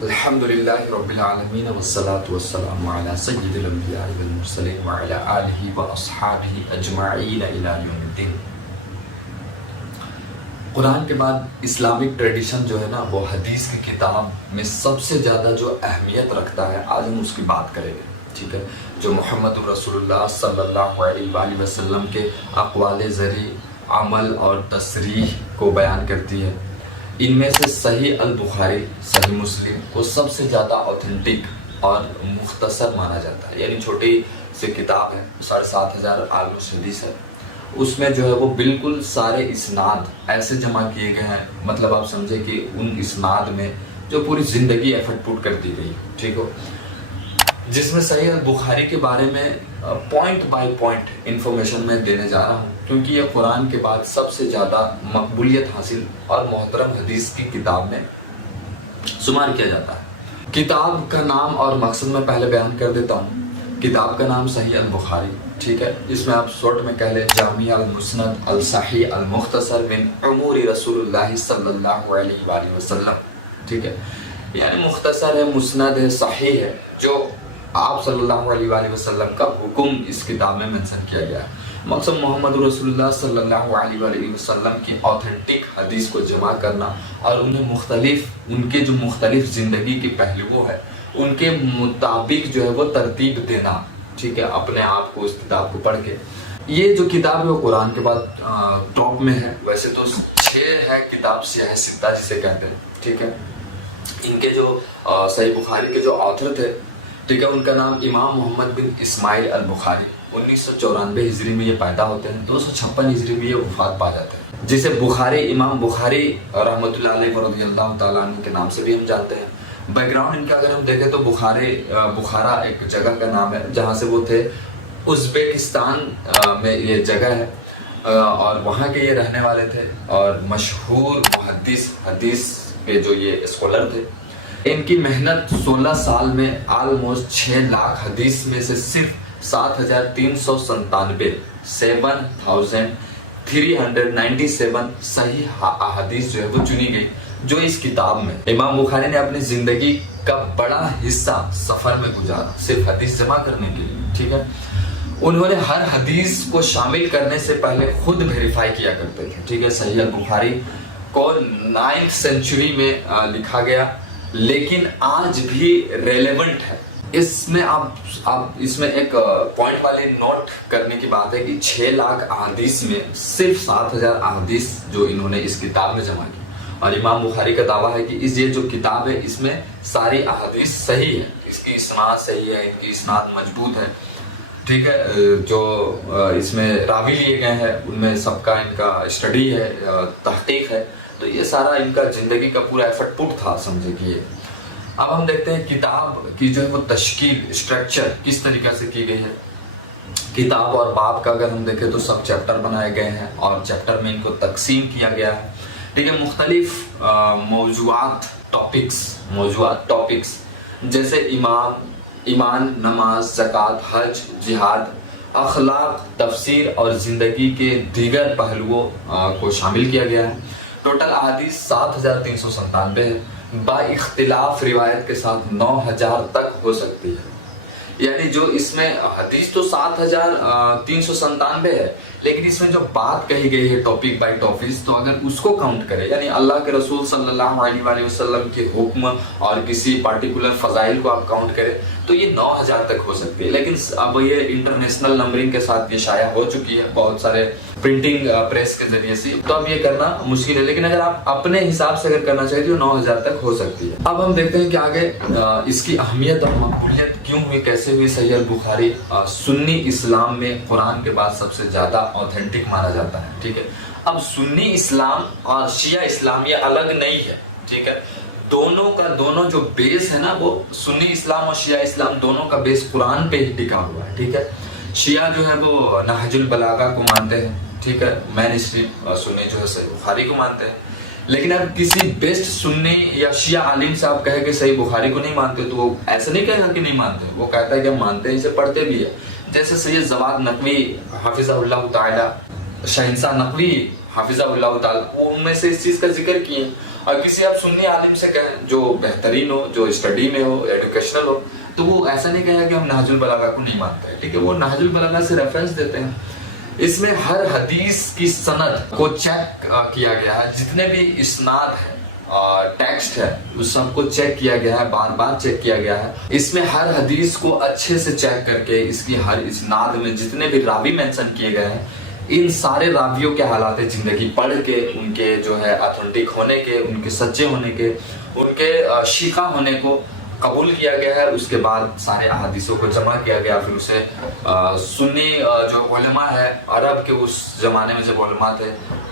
الحمدللہ رب العالمین والصلاة والسلام علی سید الانبیاء والمرسلین وعلی آلہ واصحابہ اجمعین الی یوم الدین۔ قرآن کے بعد اسلامک ٹریڈیشن جو ہے نا وہ حدیث کی کتاب میں سب سے زیادہ جو اہمیت رکھتا ہے، آج ہم اس کی بات کریں گے، ٹھیک ہے، جو محمد رسول اللہ صلی اللہ علیہ وآلہ وسلم کے اقوال ذریع عمل اور تصریح کو بیان کرتی ہے۔ ان میں سے صحیح البخاری، صحیح مسلم کو سب سے زیادہ اوتھینٹک اور مختصر مانا جاتا ہے، یعنی چھوٹی سی کتاب ہے، 7,500 آلموسٹ حدیث ہے۔ اس میں جو ہے وہ بالکل سارے اسناد ایسے جمع کیے گئے ہیں، مطلب آپ سمجھے کہ ان اسناد میں جو پوری زندگی ایفرٹ پٹ کر دی گئی، ٹھیک ہو، جس میں صحیح البخاری کے بارے میں پوائنٹ بائی پوائنٹ انفارمیشن میں دینے جا رہا ہوں، کیونکہ یہ قرآن کے بعد سب سے زیادہ مقبولیت حاصل اور محترم حدیث کی کتاب میں شمار کیا جاتا ہے۔ کتاب کا نام اور مقصد میں پہلے بیان کر دیتا ہوں۔ کتاب کا نام صحیح البخاری، ٹھیک ہے، اس میں آپ شارٹ میں کہہ لیں جامع المسند الصحیح المختصر من امور رسول اللہ صلی اللہ علیہ وآلہ وسلم، ٹھیک ہے، یعنی مختصر ہے، مسند ہے، صحیح ہے، جو آپ صلی اللہ علیہ وآلہ وسلم کا حکم اس کتاب میں منشن کیا گیا ہے۔ مقصد محمد رسول اللہ صلی اللہ علیہ وآلہ وسلم کی اوتھینٹک حدیث کو جمع کرنا اور انہیں ان کے جو مختلف زندگی کے پہلوؤں ہے ان کے مطابق جو ہے وہ ترتیب دینا، ٹھیک ہے، اپنے آپ کو اس کتاب کو پڑھ کے۔ یہ جو کتاب ہے وہ قرآن کے بعد ٹاپ میں ہے، ویسے تو 6 ہے کتاب سیاہ ستہ جسے کہتے ہیں، ٹھیک ہے۔ ان کے جو صحیح بخاری کے جو آتھر تھے، ٹھیک ہے، ان کا نام امام محمد بن اسماعیل البخاری، 1994 ہجری میں یہ پیدا ہوتے ہیں، 256 ہجری میں یہ وفات پا جاتے ہیں، جسے بخاری، امام بخاری رحمۃ اللہ علیہ ورضی اللہ تعالیٰ عنہ کے نام سے بھی ہم جانتے ہیں۔ بیک گراؤنڈ ان کا اگر ہم دیکھیں تو بخارا ایک جگہ کا نام ہے جہاں سے وہ تھے، ازبیکستان میں یہ جگہ ہے، اور وہاں کے یہ رہنے والے تھے اور مشہور محدث حدیث کے جو یہ اسکالر تھے۔ ان کی محنت 16 سال میں آلموسٹ 6 لاکھ حدیث میں سے صرف 7,397 7,397 صحیح احادیث جو ہے وہ چنی گئی، جو اس کتاب میں امام بخاری نے اپنی زندگی کا بڑا حصہ سفر میں گزارا صرف حدیث جمع کرنے کے لیے، ٹھیک ہے۔ انہوں نے ہر حدیث کو شامل کرنے سے پہلے خود ویریفائی کیا کرتے تھے، ٹھیک ہے۔ صحیح البخاری کو 9ویں سینچری میں لکھا گیا، لیکن آج بھی ریلیونٹ ہے۔ اس میں آپ اس میں ایک پوائنٹ والے نوٹ کرنے کی بات ہے کہ 6 لاکھ احادیث میں صرف 7,000 احادیث جو انہوں نے اس کتاب میں جمع کی، اور امام بخاری کا دعویٰ ہے کہ یہ جو کتاب ہے اس میں ساری احادیث صحیح ہے، اس کی اسناد صحیح ہے، ان کی اسناد مضبوط ہے، ٹھیک ہے۔ جو اس میں راوی لیے گئے ہیں ان میں سب کا ان کا اسٹڈی ہے، تحقیق ہے، تو یہ سارا ان کا زندگی کا پورا ایفرٹ پٹ تھا، سمجھے کہ یہ۔ اب ہم دیکھتے ہیں کتاب کی جو ہے وہ تشکیل، اسٹرکچر کس طریقے سے کی گئی ہے۔ کتاب اور باب کا اگر ہم دیکھیں تو سب چیپٹر بنائے گئے ہیں اور چیپٹر میں ان کو تقسیم کیا گیا ہے، ٹھیک ہے۔ مختلف موضوعات ٹاپکس جیسے ایمان، نماز، زکوٰۃ، حج، جہاد، اخلاق، تفسیر اور زندگی کے دیگر پہلوؤں کو شامل کیا گیا ہے۔ ٹوٹل احادیث 7,397 ہے، با اختلاف روایت کے ساتھ 9,000 تک ہو سکتی ہے، یعنی جو اس میں حدیث تو 7,397 ہے، لیکن اس میں جو بات کہی گئی ہے ٹاپک بائی ٹاپک، تو اگر اس کو کاؤنٹ کرے، یعنی اللہ کے رسول صلی اللہ علیہ وآلہ وسلم کے حکم اور کسی پارٹیکولر فضائل کو آپ کاؤنٹ کریں تو یہ 9,000 تک ہو سکتی ہے، لیکن اب یہ انٹرنیشنل نمبرنگ کے ساتھ یہ شائع ہو چکی ہے بہت سارے پرنٹنگ پریس کے ذریعے سے، تو اب یہ کرنا مشکل ہے، لیکن اگر آپ اپنے حساب سے اگر کرنا چاہیے تو 9,000 تک ہو سکتی ہے۔ اب ہم دیکھتے ہیں کہ آگے اس کی اہمیت اور مقبولیت کیوں ہوئی، کیسے ہوئی۔ صحیح البخاری سنی اسلام میں قرآن کے بعد سب سے زیادہ اوتھینٹک مانا جاتا ہے، ٹھیک ہے۔ اب سنی اسلام اور شیعہ اسلام یہ الگ نہیں ہے، ٹھیک ہے، دونوں جو بیس ہے نا، وہ سنی اسلام اور شیعہ اسلام دونوں کا بیس قرآن پہ ہی ٹکا ہوا ہے، ٹھیک ہے۔ شیعہ جو ہے وہ نہج البلاغہ کو مانتے ہیں، ٹھیک ہے، مین اسٹریم سنی جو ہے صحیح بخاری کو مانتے ہیں، لیکن اب کسی بیسٹ سنی یا شیعہ عالم سے آپ کہیں کہ صحیح بخاری کو نہیں مانتے تو وہ ایسا نہیں کہے گا کہ نہیں مانتے، وہ کہتا ہے کہ ہم مانتے ہیں، اسے پڑھتے بھی ہے۔ جیسے سید جواد نقوی حافظہ اللہ تعالی، شہنشاہ نقوی حافظہ اللہ تعالی، وہ ان میں سے اس چیز کا ذکر کیے، اور کسی آپ سنی عالم سے کہیں جو بہترین ہو, جو اسٹڈی میں ہو, ایڈوکیشنل ہو, تو وہ ایسا نہیں کہے کہ ہم نہج البلاغہ کو نہیں مانتے, ٹھیک ہے, وہ نہج البلاغہ سے ریفرنس دیتے ہیں. اس میں ہر حدیث کی سند کو چیک کیا گیا ہے, جتنے بھی اسناد ہیں, ٹیکسٹ ہے, اس سب کو چیک کیا گیا ہے, بار بار چیک کیا گیا ہے. اس میں ہر حدیث کو اچھے سے چیک کر کے اس کی ہر اسناد میں جتنے بھی راوی مینشن کیے گئے ہیں, ان سارے راویوں کے حالات زندگی پڑھ کے, ان کے جو ہے اتھینٹک ہونے کے, ان کے سچے ہونے کے, ان کے شیخہ ہونے کو قبول کیا گیا ہے. اس کے بعد سارے احادیثوں کو جمع کیا گیا, پھر اسے سنی جو علماء ہے عرب کے, اس زمانے میں جب علماء تھے,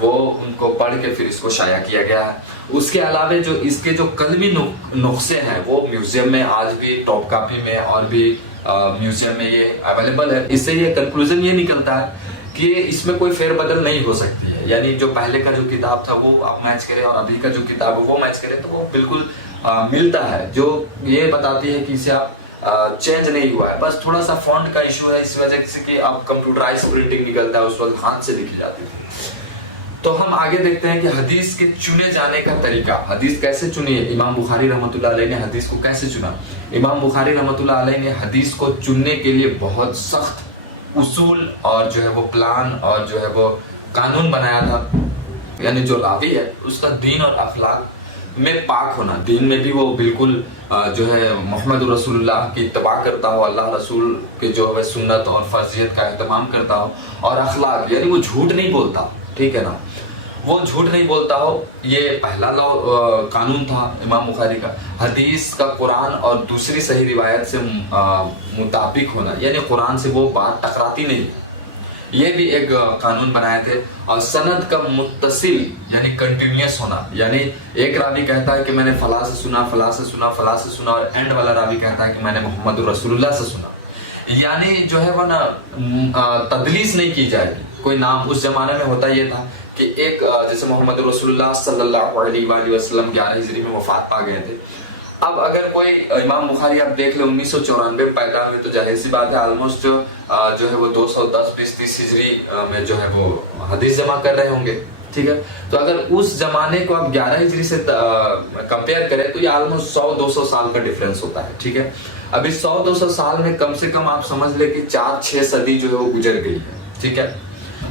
وہ ان کو پڑھ کے پھر اس کو شائع کیا گیا ہے. اس کے علاوہ جو اس کے جو قلمی نسخے ہیں وہ میوزیم میں آج بھی ٹاپ کاپی میں اور بھی میوزیم میں یہ اویلیبل ہے. اس سے یہ کنکلوژن یہ نکلتا ہے کہ اس میں کوئی فیر بدل نہیں ہو سکتی ہے, یعنی جو پہلے کا جو کتاب تھا وہ آپ میچ کرے اور ابھی کا جو کتاب ہے وہ میچ کرے تو وہ بالکل ملتا ہے, جو یہ بتاتی ہے کہ اسے آپ چینج نہیں ہوا ہے, بس تھوڑا سا فونٹ کا ایشو ہے, اس وجہ سے کہ اب کمپیوٹرائز پرنٹنگ نکلتا ہے, اس وقت ہاتھ سے لکھی جاتی تھی. تو ہم آگے دیکھتے ہیں کہ حدیث کے چنے جانے کا طریقہ, حدیث کیسے چنی ہے. امام بخاری رحمۃ اللہ علیہ نے حدیث کو کیسے چنا. امام بخاری رحمۃ اللہ علیہ نے حدیث کو چننے کے لیے بہت سخت اصول اور جو ہے وہ پلان اور جو ہے وہ قانون بنایا تھا. یعنی جو راوی ہے اس کا دین اور اخلاق میں پاک ہونا, دین میں بھی وہ بالکل جو ہے محمد رسول اللہ کی اتباع کرتا ہو, اللہ رسول کے جو ہے سنت اور فرضیت کا اہتمام کرتا ہو, اور اخلاق یعنی وہ جھوٹ نہیں بولتا, ٹھیک ہے نا, وہ جھوٹ نہیں بولتا ہو. یہ پہلا قانون تھا امام بخاری کا. حدیث کا قرآن اور دوسری صحیح روایت سے مطابق ہونا, یعنی قرآن سے وہ بات ٹکراتی نہیں, یہ بھی ایک قانون بنائے تھے. اور سند کا متصل یعنی کنٹینیوس ہونا, یعنی ایک راوی کہتا ہے کہ میں نے فلاں سے سنا, فلاں سے سنا, فلاں سے سنا, اور اینڈ والا راوی کہتا ہے کہ میں نے محمد رسول اللہ سے سنا. یعنی جو ہے وہ نا تدلیس نہیں کی جائے گی. کوئی نام اس زمانے میں ہوتا یہ تھا کہ ایک جیسے محمد رسول اللہ صلی اللہ علیہ وآلہ وسلم 11 ہجری میں وفات پا گئے تھے. اب اگر کوئی امام بخاری آپ دیکھ لیں 1994 میں پیدا ہوئے, تو ظاہر سی بات ہے آلموسٹ جو ہے وہ 210 20 30 ہجری میں جو ہے وہ حدیث جمع کر رہے ہوں گے, ٹھیک ہے. تو اگر اس زمانے کو آپ 11 ہجری سے کمپیئر کریں تو یہ آلموسٹ 100-200 سال کا ڈفرینس ہوتا ہے, ٹھیک ہے. ابھی 100-200 سال میں کم سے کم آپ سمجھ لیں کہ 4-6 صدی جو ہے وہ گزر گئی ہے, ٹھیک ہے.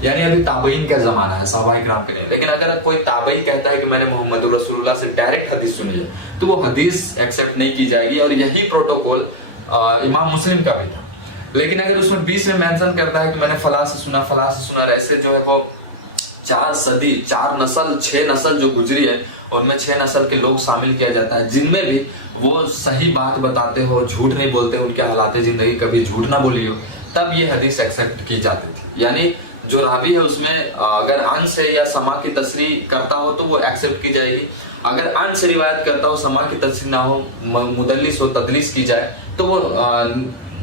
یعنی ابھی تابعین کا زمانہ ہے, صحابہ کرام کے لیے. لیکن اگر کوئی تابعی کہتا ہے کہ میں نے محمد رسول اللہ سے ڈائریکٹ حدیث سنی ہے تو وہ حدیث ایکسیپٹ نہیں کی جائے گی. اور یہی پروٹوکول امام مسلم کا بھی تھا. لیکن اگر اس میں 20 میں مینشن کرتا ہے کہ میں نے فلاں سے سنا, فلاں سے سنا, ایسے جو ہے وہ 4 صدی 4 نسل 6 نسل جو گزری ہے ان میں 6 نسل کے لوگ شامل کیا جاتا ہے, جن میں بھی وہ صحیح بات بتاتے ہو, جھوٹ نہیں بولتے, ان کے حالات زندگی کبھی جھوٹ نہ بولی ہو, تب یہ حدیث ایکسیپٹ کی جاتی تھی. یعنی جو راوی ہے اس میں اگر ان سے یا سما کی تصریح کرتا ہو تو وہ ایکسیپٹ کی جائے گی. اگر ان سے روایت کرتا ہو, سما کی تصریح نہ ہو, مدلس ہو, تدلیس کی جائے تو وہ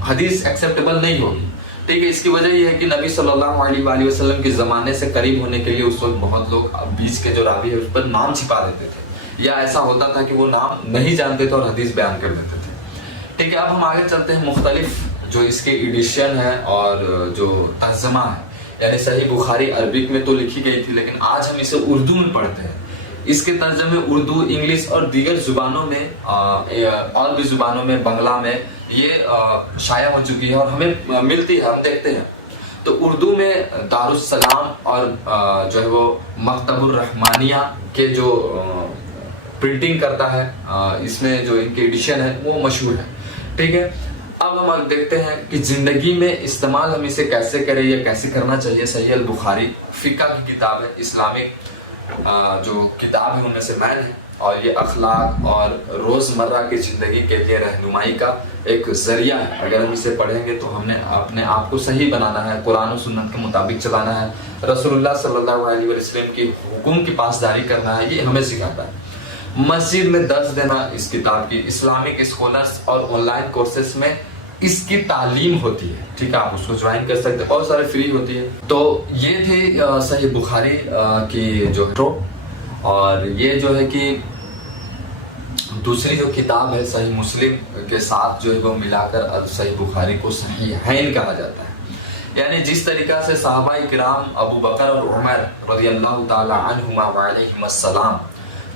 حدیث ایکسیپٹیبل نہیں ہوگی, ٹھیک ہے. اس کی وجہ یہ ہے کہ نبی صلی اللہ علیہ وآلہ وسلم کے زمانے سے قریب ہونے کے لیے اس وقت بہت لوگ بیچ کے جو راوی ہے اس پر نام چھپا دیتے تھے, یا ایسا ہوتا تھا کہ وہ نام نہیں جانتے تھے اور حدیث بیان کر دیتے تھے, ٹھیک ہے. اب ہم آگے چلتے ہیں. مختلف جو اس کے ایڈیشن ہے اور جو ترجمہ ہے, یعنی صحیح بخاری عربک میں تو لکھی گئی تھی لیکن آج ہم اسے اردو میں پڑھتے ہیں. اس کے ترجمے اردو, انگلش اور دیگر زبانوں میں, اور بھی زبانوں میں, بنگلہ میں یہ شائع ہو چکی ہے اور ہمیں ملتی ہے, ہم دیکھتے ہیں. تو اردو میں دارالسلام اور جو ہے وہ مکتب الرحمانیہ کے جو پرنٹنگ کرتا ہے, اس میں جو ان کے ایڈیشن ہے وہ مشہور ہے, ٹھیک ہے. اب ہم دیکھتے ہیں کہ زندگی میں استعمال ہم اسے کیسے کریں یا کیسے کرنا چاہیے. صحیح البخاری فقہ کی کتاب ہے, اسلامک جو کتاب ہے ان میں سے مین ہے, اور یہ اخلاق اور روزمرہ کی زندگی کے لیے رہنمائی کا ایک ذریعہ ہے. اگر ہم اسے پڑھیں گے تو ہم نے اپنے آپ کو صحیح بنانا ہے, قرآن و سنت کے مطابق چلانا ہے, رسول اللہ صلی اللہ علیہ وسلم کی حکم کی پاسداری کرنا ہے, یہ ہمیں سکھاتا ہے. مسجد میں درس دینا اس کتاب کی, اسلامک اسکالرس اور آن لائن کورسز میں اس کی تعلیم ہوتی ہے, ٹھیک ہے. آپ اس کو جوائن کر سکتے ہیں, بہت سارے فری ہوتی ہے. تو یہ تھی صحیح بخاری کی جو ہے, اور یہ جو ہے کہ دوسری جو کتاب ہے صحیح مسلم کے ساتھ جو ہے وہ ملا کر صحیح بخاری کو صحیحین کہا جاتا ہے. یعنی جس طریقہ سے صحابہ کرام ابو بکر اور عمر رضی اللہ تعالی عنہما وعلیہم السلام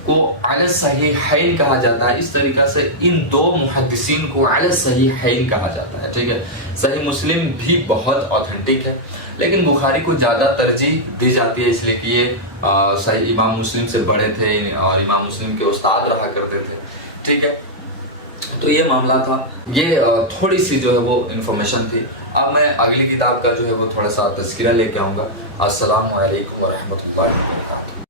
کو علی الصحیحین کہا جاتا ہے، اس طریقہ سے ان دو محدثین کو علی الصحیحین کہا جاتا ہے، ٹھیک ہے۔ صحیح مسلم بھی بہت اوتھینٹک ہے، لیکن بخاری کو زیادہ ترجیح دی جاتی ہے اس لیے کہ یہ صحیح امام مسلم سے بڑے تھے اور امام مسلم کے استاد رہا کرتے تھے، ٹھیک ہے۔ تو یہ معاملہ تھا، یہ تھوڑی سی جو ہے وہ انفارمیشن تھی۔ اب میں اگلی کتاب کا جو ہے وہ تھوڑا سا تذکرہ لے کے آؤں گا۔ السلام علیکم ورحمۃ اللہ وبرکاتہ۔